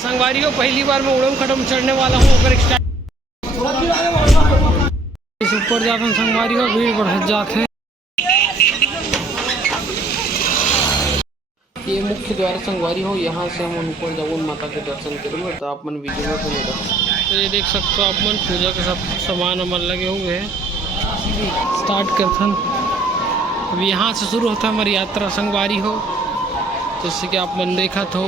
संगवारियों पहली बार मैं उड़न खटोला चढ़ने वाला हूँ। अगर इस ऊपर जाते हैं संगवारियों भीड़ बढ़ जाते हैं। ये मुख्य द्वार संगवारी हो, यहाँ से हम ऊपर जाओ माता के दर्शन करेंगे। तो आप मन वीडियो में बनेगा। तो ये देख सकते हो आप मन पूजा के सब सामान अमन लगे हुए हैं। स्टार्ट करते हैं। अब यहाँ से शुरू होता है हमारी यात्रा संगवारी हो। जैसे कि आप मन देखा तो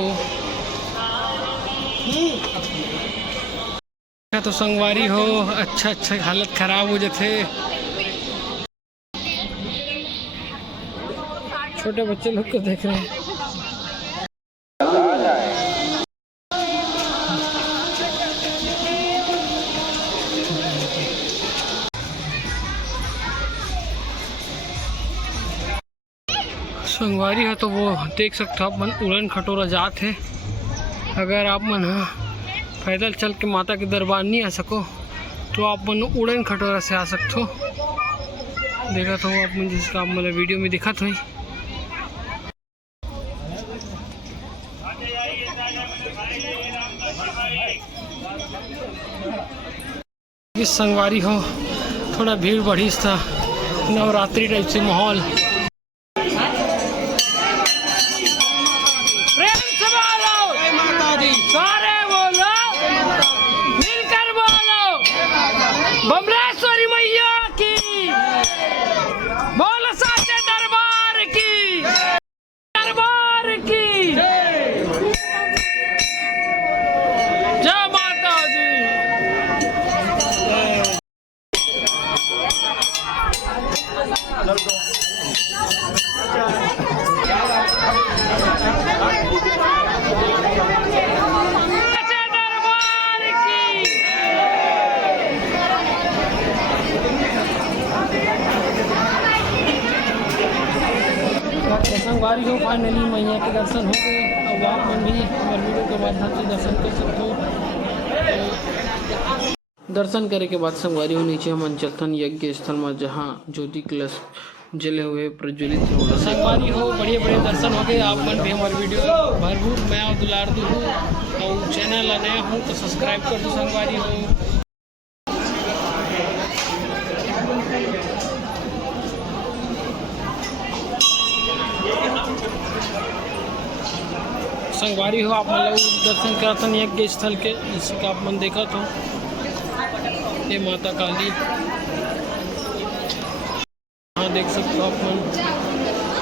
संगवारी हो अच्छा हालत खराब हो जाते। छोटे बच्चे लोग को देख रहे हैं। संगवारी है तो वो देख सकते हो आप मन उड़न खटोला जात है। अगर आप मन पैदल चल के माता के दरबार नहीं आ सको तो आप मन उड़न खटोला से आ सकते हो। देखा तो आप मन जिसका आप मतलब वीडियो में दिखा तो ही। इस संगवारी हो थोड़ा भीड़ बढ़ी था, नवरात्रि टाइप से माहौल। सारे बोलो, मिलकर बोलो, बमलेश्वरी मैया की, बोलो साचे दरबार की, दरबार की जय माता दी। संगवारी हो फाइनली मैया के दर्शन हो गए। अब आप मन भी हमारे वीडियो के माध्यम से दर्शन कर सकते हो। दर्शन करे के बाद संगवारी हो नीचे हम चलथन यज्ञ स्थल में, जहाँ ज्योति कलश जले हुए प्रज्वलित हो। संगवारी हो बढ़िया दर्शन हो गए। आप मन भी हमारे वीडियो भरपूर मैं और दुलार दू हूँ और चैनल नया हूँ तो सब्सक्राइब कर दो संगवारी हो। संगवारी हो आप मतलब दर्शन करतन यज्ञ स्थल के, जिससे कि आप मन देखा तो ये माता काली। हाँ देख सकते हो आप मन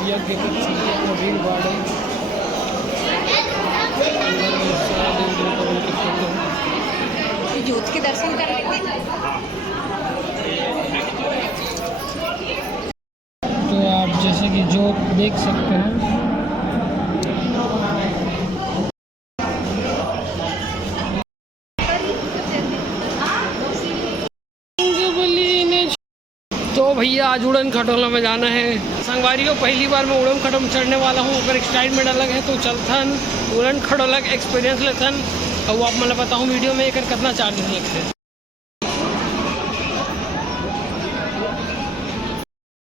यज्ञ के भीड़ भाड़ है। ज्योत के दर्शन कर लेते। तो आप जैसे कि ज्योत देख सकते हैं। तो भैया आज उड़न खटोला में जाना है। संगवारी को पहली बार मैं उड़न खटोला में चढ़ने वाला हूँ। अगर एक्साइटमेंट अलग है तो चलथन उड़न खटोला का एक्सपीरियंस लेथन। और आप मैं बताऊँ वीडियो में एक कितना चार्जेस लगते हैं।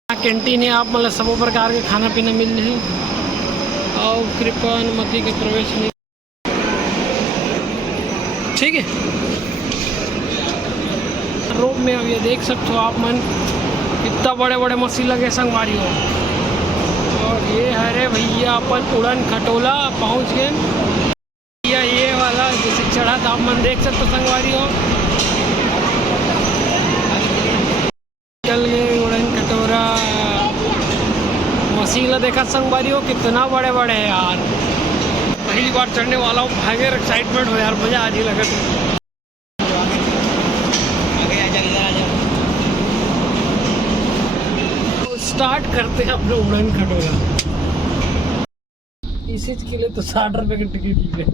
कैंटीन है, आप मतलब सब प्रकार के खाना पीना मिल रहे हैं और कृपा अनुमति के प्रवेश नहीं। ठीक है रोप में अब ये देख सकते हो आप मन इतना बड़े मशीन लगे संगवारी हो। और ये हरे भैया अपन उड़न खटोला पहुंच गए भैया। ये वाला जैसे चढ़ा था आप मन देख सकते हो संगवारी हो। चल गए उड़न खटोला मशीन देखा संगवारी हो कितना बड़े है यार। पहली बार चढ़ने वाला हूँ, भागे एक्साइटमेंट हो यार, मजा आज ही लगा। स्टार्ट करते हैं अपने उड़न खटोला। इसी के लिए तो 60 रुपए की टिकट ली है।